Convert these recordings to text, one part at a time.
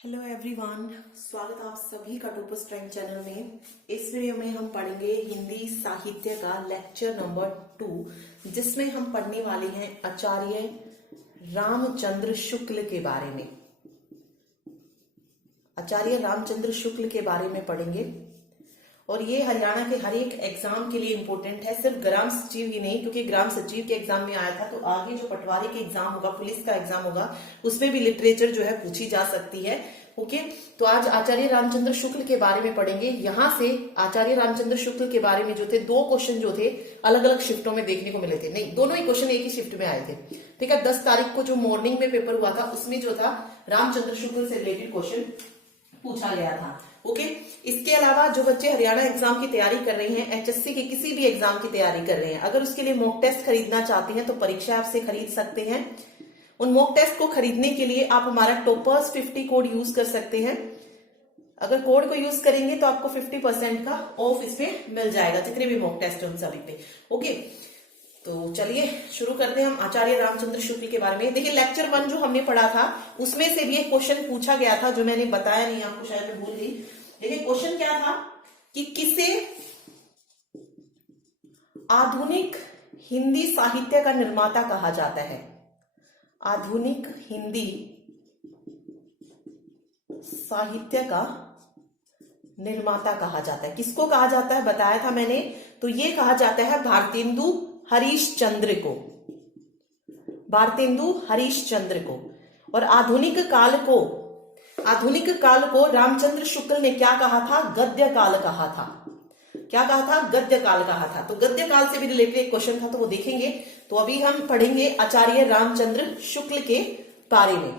Hello everyone, स्वागत है आप सभी का टॉपर्स टाइम चैनल में। इस वीडियो में हम पढ़ेंगे हिंदी साहित्य का लेक्चर नंबर 2, जिसमें हम पढ़ने वाले हैं आचार्य रामचंद्र शुक्ल के बारे में। आचार्य रामचंद्र शुक्ल के बारे में पढ़ेंगे और ये हरियाणा के हर एक एग्जाम के लिए इम्पोर्टेंट है, सिर्फ ग्राम सचिव ही नहीं, क्योंकि ग्राम सचिव के एग्जाम में आया था तो आगे जो पटवारी के एग्जाम होगा, पुलिस का एग्जाम होगा, उसमें भी लिटरेचर जो है पूछी जा सकती है। ओके, तो आज आचार्य रामचंद्र शुक्ल के बारे में पढ़ेंगे। यहां से आचार्य रामचंद्र शुक्ल के बारे में जो थे दो क्वेश्चन जो थे अलग अलग शिफ्टों में देखने को मिले थे, नहीं दोनों ही क्वेश्चन एक ही शिफ्ट में आए थे। ठीक है, 10 तारीख को जो मॉर्निंग में पेपर हुआ था उसमें जो था रामचंद्र शुक्ल से रिलेटेड क्वेश्चन पूछा गया था। ओके, इसके अलावा जो बच्चे हरियाणा एग्जाम की तैयारी कर रहे हैं, एचएससी के किसी भी एग्जाम की तैयारी कर रहे हैं, अगर उसके लिए मॉक टेस्ट खरीदना चाहते हैं तो परीक्षा ऐप से खरीद सकते हैं। उन मॉक टेस्ट को खरीदने के लिए आप हमारा टॉपर्स 50 कोड यूज कर सकते हैं। अगर कोड को यूज करेंगे तो आपको 50% का ऑफ इस पे मिल जाएगा, जितने भी मॉक टेस्ट है उन सभी पे। ओके, तो चलिए शुरू करते हैं हम आचार्य रामचंद्र शुक्ल के बारे में। देखिए, लेक्चर 1 जो हमने पढ़ा था उसमें से भी एक क्वेश्चन पूछा गया था जो मैंने बताया नहीं आपको, शायद मैं भूल गई। देखिए क्वेश्चन क्या था कि किसे आधुनिक हिंदी साहित्य का निर्माता कहा जाता है। आधुनिक हिंदी साहित्य का निर्माता कहा जाता है, किसको कहा जाता है बताया था मैंने। तो ये कहा जाता है भारतेंदु हरीशचंद्र को, भारतेंदु हरीशचंद्र को। और आधुनिक काल को रामचंद्र शुक्ल ने क्या कहा था? गद्य काल कहा था। क्या कहा था? गद्य काल कहा था। तो गद्य काल से भी रिलेटेड एक क्वेश्चन था, तो वो देखेंगे। तो अभी हम पढ़ेंगे आचार्य रामचंद्र शुक्ल के बारे में।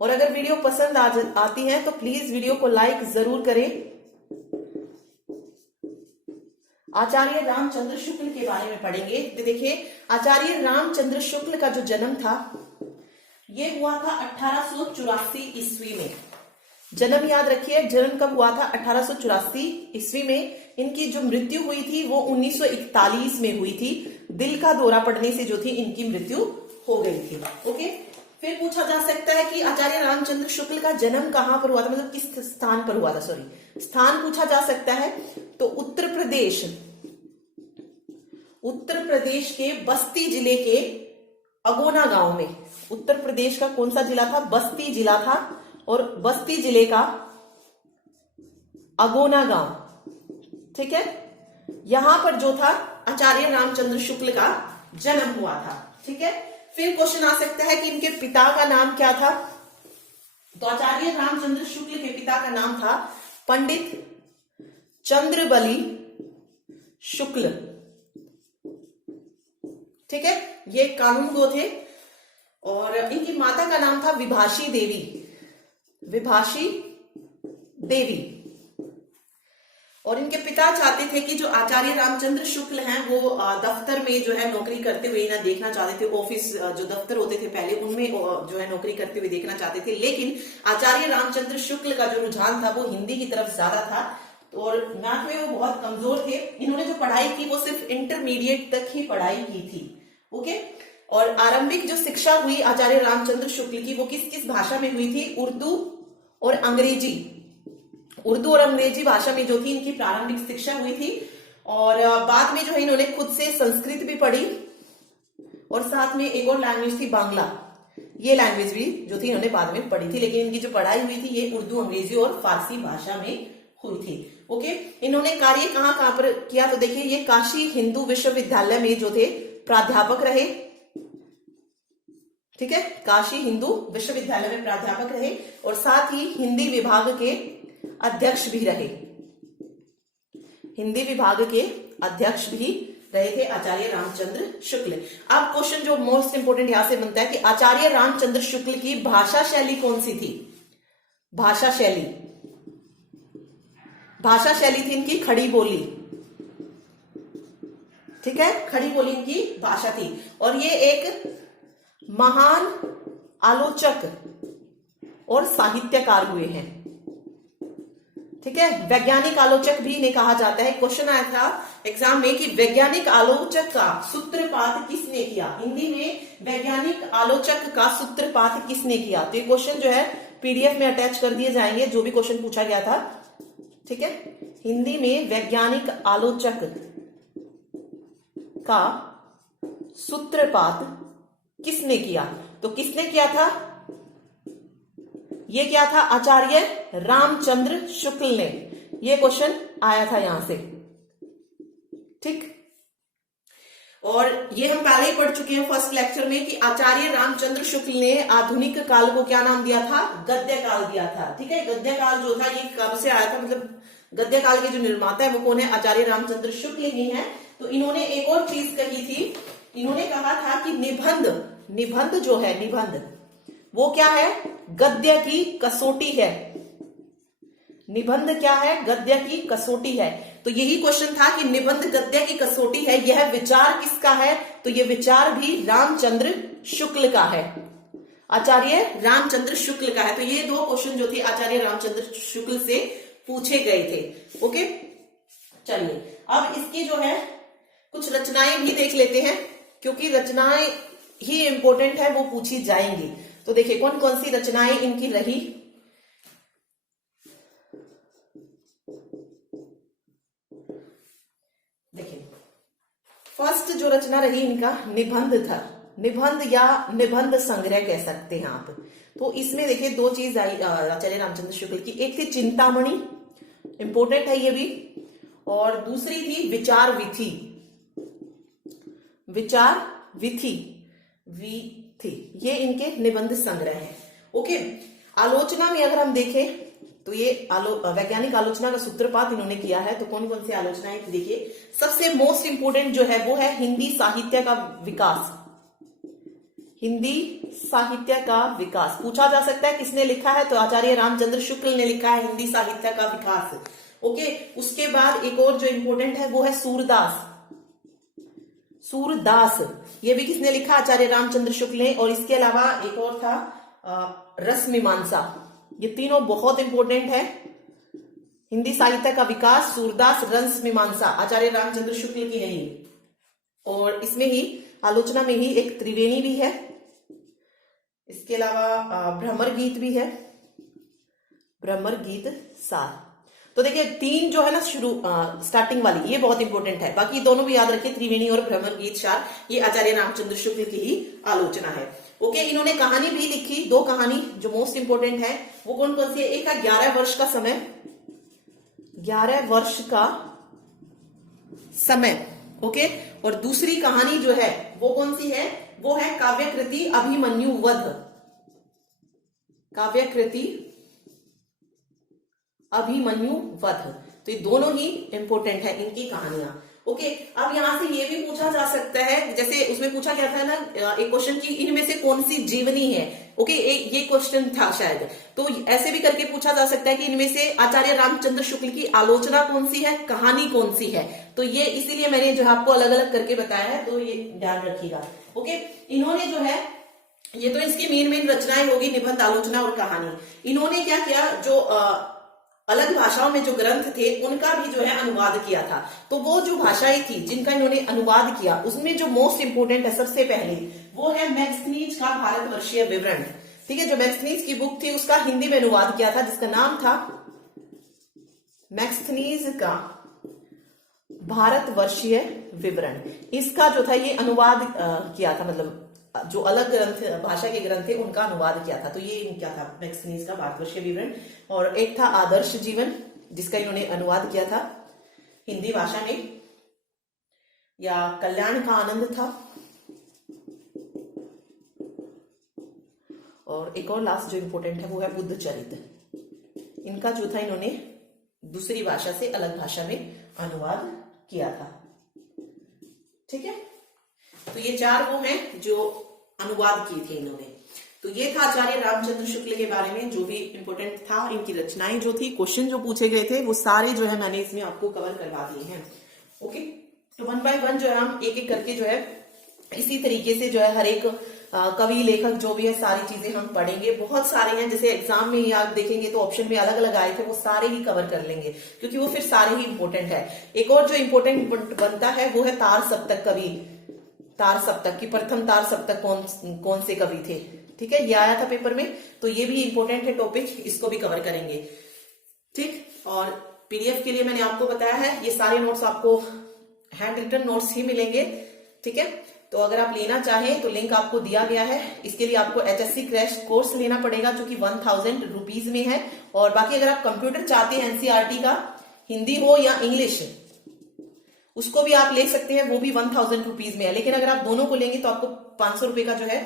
और अगर वीडियो पसंद आती है तो प्लीज वीडियो को लाइक जरूर करें। आचार्य रामचंद्र शुक्ल के बारे में पढ़ेंगे। तो देखिए, आचार्य रामचंद्र शुक्ल का जो जन्म था ये हुआ था 1884 ईस्वी में। जन्म याद रखिए, जन्म कब हुआ था? 1884 ईस्वी में। इनकी जो मृत्यु हुई थी वो 1941 में हुई थी। दिल का दौरा पड़ने से जो थी इनकी मृत्यु हो गई थी। ओके, फिर पूछा जा सकता है कि आचार्य रामचंद्र शुक्ल का जन्म कहां पर हुआ था, मतलब किस स्थान पर हुआ था। सॉरी, स्थान पूछा जा सकता है। तो उत्तर प्रदेश के बस्ती जिले के अगोना गांव में, उत्तर प्रदेश का कौन सा जिला था? बस्ती जिला था। और बस्ती जिले का अगोना गांव, ठीक है, यहां पर जो था आचार्य रामचंद्र शुक्ल का जन्म हुआ था। ठीक है, फिर क्वेश्चन आ सकता है कि इनके पिता का नाम क्या था। तो आचार्य रामचंद्र शुक्ल के पिता का नाम था पंडित चंद्रबली शुक्ल। ठीक है, ये कानून गो थे। और इनकी माता का नाम था विभाषी देवी। और इनके पिता चाहते थे कि जो आचार्य रामचंद्र शुक्ल हैं वो दफ्तर में जो है नौकरी करते हुए ना देखना चाहते थे। ऑफिस जो दफ्तर होते थे पहले उनमें जो है नौकरी करते हुए देखना चाहते थे। लेकिन आचार्य रामचंद्र शुक्ल का जो रुझान था वो हिंदी की तरफ ज्यादा था और मैथ में वो बहुत कमजोर थे। इन्होंने जो पढ़ाई की वो सिर्फ इंटरमीडिएट तक ही पढ़ाई की थी। ओके, और आरंभिक जो शिक्षा हुई आचार्य रामचंद्र शुक्ल की वो किस किस भाषा में हुई थी? उर्दू और अंग्रेजी भाषा में जो थी इनकी प्रारंभिक शिक्षा हुई थी। और बाद में जो है इन्होंने खुद से संस्कृत भी पढ़ी और साथ में एक और लैंग्वेज थी बांग्ला। ये लैंग्वेज भी जो थी इन्होंने बाद में पढ़ी थी, लेकिन इनकी जो पढ़ाई हुई थी ये उर्दू, अंग्रेजी और फारसी भाषा में हुई थी। ओके, इन्होंने कार्य कहां पर किया? तो देखिए, ये काशी हिंदू विश्वविद्यालय में जो थे प्राध्यापक रहे। ठीक है, काशी हिंदू विश्वविद्यालय में प्राध्यापक रहे और साथ ही हिंदी विभाग के अध्यक्ष भी रहे। हिंदी विभाग के अध्यक्ष भी रहे थे आचार्य रामचंद्र शुक्ल। अब क्वेश्चन जो मोस्ट इंपोर्टेंट यहां से बनता है कि आचार्य रामचंद्र शुक्ल की भाषा शैली कौन सी थी? भाषा शैली थी इनकी खड़ी बोली। ठीक है, खड़ी बोली इनकी भाषा थी। और ये एक महान आलोचक और साहित्यकार हुए हैं। ठीक है। वैज्ञानिक आलोचक भी इन्हें कहा जाता है। क्वेश्चन आया था एग्जाम में कि वैज्ञानिक आलोचक का सूत्रपात किसने किया, हिंदी में वैज्ञानिक आलोचक का सूत्रपात किसने किया। तो ये क्वेश्चन जो है पीडीएफ में अटैच कर दिए जाएंगे, जो भी क्वेश्चन पूछा गया था, ठीक है। हिंदी में वैज्ञानिक आलोचक का सूत्रपात किसने किया, तो किसने किया था, ये क्या था, आचार्य रामचंद्र शुक्ल ने। ये क्वेश्चन आया था यहां से, ठीक। और ये हम पहले ही पढ़ चुके हैं फर्स्ट लेक्चर में कि आचार्य रामचंद्र शुक्ल ने आधुनिक काल को क्या नाम दिया था, गद्य काल दिया था, ठीक है। गद्य काल जो था ये कब से आया था, मतलब गद्य काल के जो निर्माता है वो कौन है, आचार्य रामचंद्र शुक्ल ही है। तो इन्होंने एक और चीज कही थी, इन्होंने कहा था कि निबंध जो है, निबंध वो क्या है, गद्य की कसौटी है। निबंध क्या है, गद्य की कसौटी है। तो यही क्वेश्चन था कि निबंध गद्य की कसौटी है, यह विचार किसका है, तो यह विचार भी रामचंद्र शुक्ल का है, आचार्य रामचंद्र शुक्ल का है। तो ये दो क्वेश्चन जो थे आचार्य रामचंद्र शुक्ल से पूछे गए थे। ओके, चलिए अब इसकी जो है कुछ रचनाएं भी देख लेते हैं, क्योंकि रचनाएं ही इंपॉर्टेंट है, वो पूछी जाएंगी। तो देखिए कौन कौन सी रचनाएं इनकी रही। देखिए फर्स्ट जो रचना रही इनका निबंध था, निबंध या निबंध संग्रह कह सकते हैं आप। तो इसमें देखिए दो चीज आई आचार्य रामचंद्र शुक्ल की, एक थी चिंतामणि, इंपॉर्टेंट है ये भी, और दूसरी थी विचार विधि, विचार विधि ये इनके निबंध संग्रह है। ओके, आलोचना में अगर हम देखें तो ये वैज्ञानिक आलोचना का सूत्रपात इन्होंने किया है। तो कौन कौन सी आलोचनाएं, देखिए सबसे मोस्ट इंपोर्टेंट जो है वो है हिंदी साहित्य का विकास। हिंदी साहित्य का विकास पूछा जा सकता है किसने लिखा है, तो आचार्य रामचंद्र शुक्ल ने लिखा है हिंदी साहित्य का विकास। ओके, उसके बाद एक और जो इंपोर्टेंट है वो है सूरदास, ये भी किसने लिखा, आचार्य रामचंद्र शुक्ल ने। और इसके अलावा एक और था रस मीमांसा। ये तीनों बहुत इंपॉर्टेंट है, हिंदी साहित्य का विकास, सूरदास, रस मीमांसा, आचार्य रामचंद्र शुक्ल की है ये। और इसमें ही आलोचना में ही एक त्रिवेणी भी है, इसके अलावा भ्रमर गीत भी है, भ्रमर गीत सार। तो देखिए तीन जो है ना स्टार्टिंग वाली ये बहुत इंपॉर्टेंट है, बाकी दोनों भी याद रखिए, त्रिवेणी और भ्रमर गीत सार, ये आचार्य रामचंद्र शुक्ल की ही आलोचना है। ओके, इन्होंने कहानी भी लिखी, दो कहानी जो मोस्ट इंपोर्टेंट है वो कौन कौन सी है, एक है 11 वर्ष का समय, 11 वर्ष का समय। ओके, और दूसरी कहानी जो है वो कौन सी है, वो है काव्यकृति अभिमन्यु वध, काव्यकृति अभिमन्यु वध। तो ये दोनों ही इंपॉर्टेंट है इनकी कहानियां। ओके, अब यहां से ये भी पूछा जा सकता है, जैसे उसमें पूछा गया था ना एक क्वेश्चन की इनमें से कौन सी जीवनी है। ओके, ये क्वेश्चन था शायद, तो ऐसे भी करके पूछा जा सकता है कि इनमें से आचार्य रामचंद्र शुक्ल की आलोचना कौन सी है, कहानी कौन सी है। तो ये इसीलिए मैंने जो आपको अलग अलग करके बताया है, तो ये ध्यान रखिएगा। ओके, इन्होंने जो है ये तो इसकी मेन रचनाएं होगी, निबंध, आलोचना और कहानी। इन्होंने क्या किया, जो अलग भाषाओं में जो ग्रंथ थे उनका भी जो है अनुवाद किया था। तो वो जो भाषाएं थी जिनका इन्होंने अनुवाद किया, उसमें जो मोस्ट इंपोर्टेंट है सबसे पहले वो है मैक्सनीज का भारतवर्षीय विवरण। ठीक है, जो मैक्सनीज की बुक थी उसका हिंदी में अनुवाद किया था, जिसका नाम था मैक्सनीज का भारतवर्षीय विवरण। इसका जो था ये अनुवाद किया था, मतलब जो अलग ग्रंथ भाषा के ग्रंथ थे उनका अनुवाद किया था। तो ये क्या था, मैक्सनीज का भारतवर्षीय विवरण। और एक था आदर्श जीवन, जिसका इन्होंने अनुवाद किया था हिंदी भाषा में, या कल्याण का आनंद था। और एक और लास्ट जो इंपोर्टेंट है वो है बुद्ध चरित्र। इनका जो था इन्होंने दूसरी भाषा से अलग भाषा में अनुवाद किया था। ठीक है, तो ये चार वो हैं जो अनुवाद किए थे इन्होंने। तो ये था आचार्य रामचंद्र शुक्ल के बारे में जो भी इंपोर्टेंट था, इनकी रचनाएं जो थी, क्वेश्चन जो पूछे गए थे वो सारे जो है मैंने इसमें आपको कवर करवा दिए हैं। ओके, तो 1 बाय 1 जो है हम एक एक करके जो है इसी तरीके से जो है हर एक कवि लेखक जो भी है सारी चीजें हम पढ़ेंगे। बहुत सारे हैं, जैसे एग्जाम में ही आप देखेंगे तो ऑप्शन में अलग अलग आए थे, वो सारे ही कवर कर लेंगे क्योंकि वो फिर सारे ही इंपॉर्टेंट है। एक और जो इंपॉर्टेंट बनता है वो है तार सप्तक कवि, तार सप्तक की प्रथम तार सप्तक कौन से कवि थे, ठीक है, ये आया था पेपर में, तो ये भी इंपॉर्टेंट है टॉपिक, इसको भी कवर करेंगे। ठीक, और पीडीएफ के लिए मैंने आपको बताया है, ये सारे नोट्स आपको हैंड रिटन नोट्स ही मिलेंगे, ठीक है। तो अगर आप लेना चाहें तो लिंक आपको दिया गया है। इसके लिए आपको HSC क्रैश कोर्स लेना पड़ेगा जो कि 1000 रुपीज में है। और बाकी अगर आप कंप्यूटर चाहते हैं NCERT का, हिंदी हो या इंग्लिश, उसको भी आप ले सकते हैं, वो भी 1000 रुपीज में है। लेकिन अगर आप दोनों को लेंगे तो आपको 500 रुपए का जो है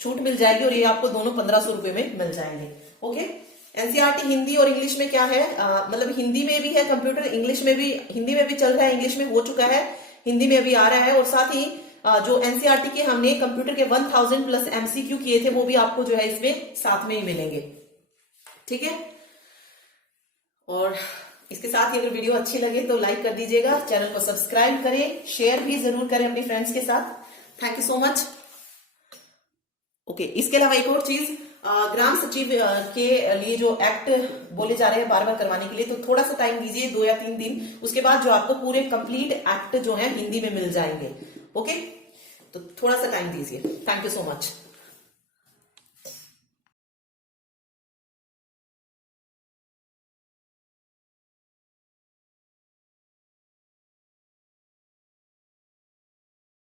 छूट मिल जाएगी, और ये आपको दोनों 1500 रुपए में मिल जाएंगे। ओके, NCERT हिंदी और इंग्लिश में क्या है, मतलब हिंदी में भी है कंप्यूटर, इंग्लिश में भी, हिंदी में भी चल रहा है, इंग्लिश में हो चुका है, हिंदी में अभी आ रहा है। और साथ ही जो NCERT के हमने कंप्यूटर के 1000 प्लस MCQ किए थे वो भी आपको जो है इसमें साथ में ही मिलेंगे, ठीक है। और इसके साथ ही अगर वीडियो अच्छी लगे तो लाइक कर दीजिएगा, चैनल को सब्सक्राइब करें, शेयर भी जरूर करें अपने फ्रेंड्स के साथ। Thank you so much. Okay, इसके अलावा एक और चीज, ग्राम सचिव के लिए जो एक्ट बोले जा रहे हैं बार बार करवाने के लिए, तो थोड़ा सा टाइम दीजिए, 2 या 3 दिन, उसके बाद जो आपको पूरे कंप्लीट एक्ट जो है हिंदी में मिल जाएंगे। ओके, तो थोड़ा सा टाइम दीजिए। Thank you so much.